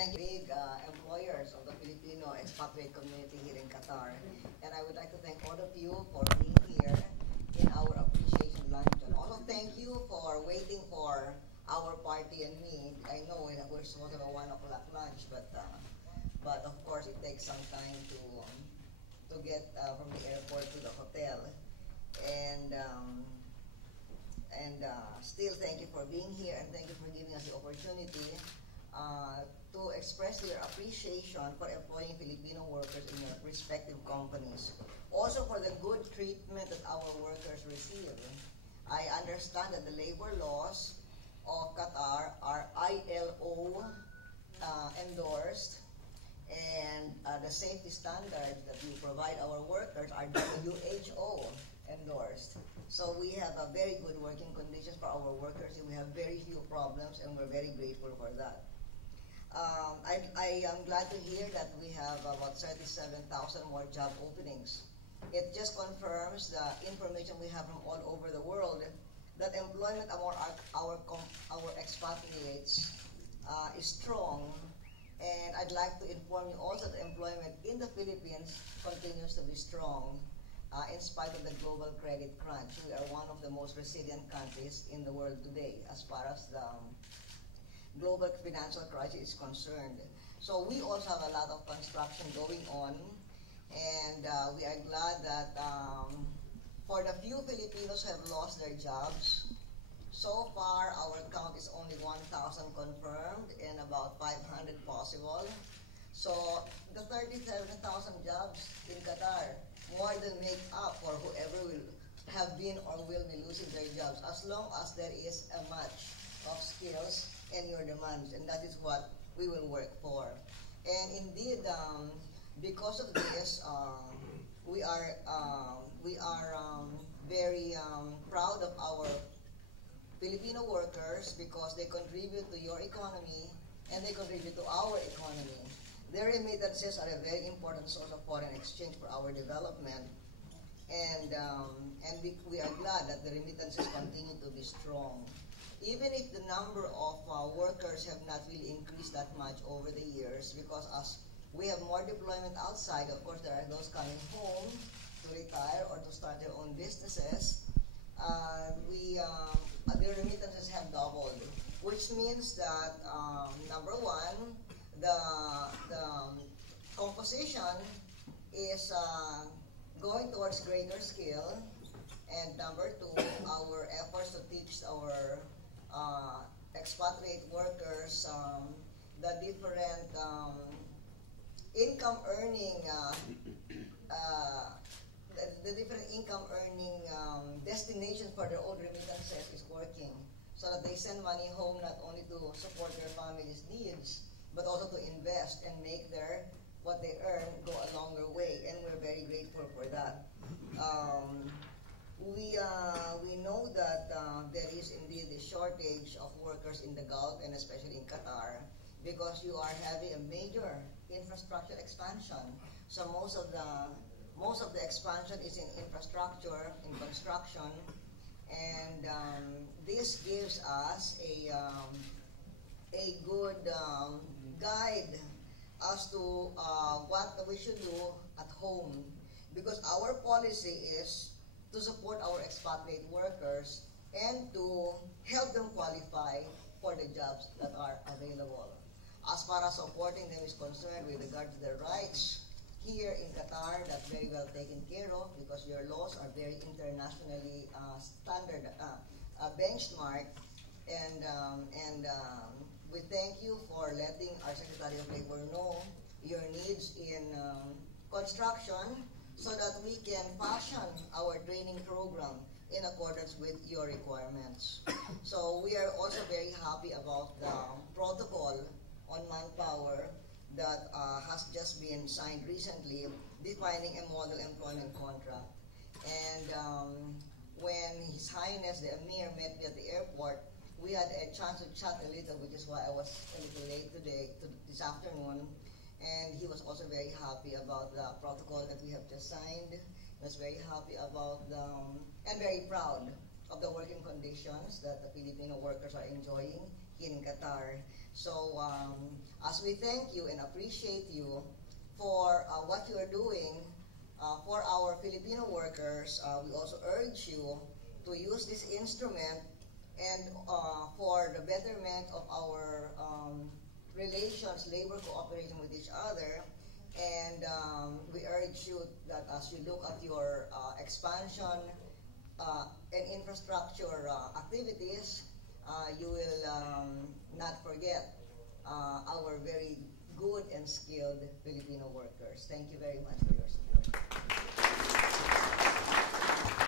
thank you, big employers of the Filipino expatriate community here in Qatar. And I would like to thank all of you for being here in our appreciation luncheon. Also, thank you for waiting for our party and me. I know we're sort of a 1 o'clock lunch, but of course it takes some time to get from the airport to the hotel. And still, thank you for being here, and thank you for giving us the opportunity to express your appreciation for employing Filipino workers in your respective companies. Also for the good treatment that our workers receive. I understand that the labor laws of Qatar are ILO endorsed, and the safety standards that we provide our workers are WHO endorsed. So we have a very good working conditions for our workers, and we have very few problems, and we're very grateful for that. I am glad to hear that we have about 37,000 more job openings. It just confirms the information we have from all over the world that employment among our expatriates is strong. And I'd like to inform you also that employment in the Philippines continues to be strong in spite of the global credit crunch. We are one of the most resilient countries in the world today as far as the global financial crisis is concerned. So we also have a lot of construction going on, and we are glad that for the few Filipinos who have lost their jobs, so far our count is only 1,000 confirmed and about 500 possible. So the 37,000 jobs in Qatar more than make up for whoever will have been or will be losing their jobs, as long as there is a match of skills and your demands, and that is what we will work for. And indeed, because of this, we are very proud of our Filipino workers because they contribute to your economy and they contribute to our economy. Their remittances are a very important source of foreign exchange for our development, and we are glad that the remittances continue to be strong. Even if the number of workers have not really increased that much over the years, because as we have more deployment outside, of course there are those coming home to retire or to start their own businesses, their remittances have doubled, which means that number one, the composition is going towards greater skill, and number two, our efforts to teach our expatriate workers the different income earning the different income earning destinations for their own remittances is working, so that they send money home not only to support their family's needs, but also to invest and make what they earn go a longer way, and we're very grateful for that. We know that there is indeed a shortage of workers in the Gulf and especially in Qatar, because you are having a major infrastructure expansion. So most of the expansion is in infrastructure, in construction, and this gives us a good guide as to what we should do at home, because our policy is to support our expatriate workers and to help them qualify for the jobs that are available. As far as supporting them is concerned with regard to their rights, here in Qatar, that's very well taken care of because your laws are very internationally benchmarked, and we thank you for letting our Secretary of Labor know your needs in construction, so that we can fashion our training program in accordance with your requirements. So we are also very happy about the protocol on manpower that has just been signed recently, defining a model employment contract. And when His Highness the Emir met me at the airport, we had a chance to chat a little, which is why I was a little late this afternoon. And he was also very happy about the protocol that we have just signed. He was very happy about and very proud of the working conditions that the Filipino workers are enjoying here in Qatar. So as we thank you and appreciate you for what you are doing for our Filipino workers, we also urge you to use this instrument and for the betterment of our relations, labor cooperation with each other. And we urge you that as you look at your expansion and infrastructure activities, you will not forget our very good and skilled Filipino workers. Thank you very much for your support.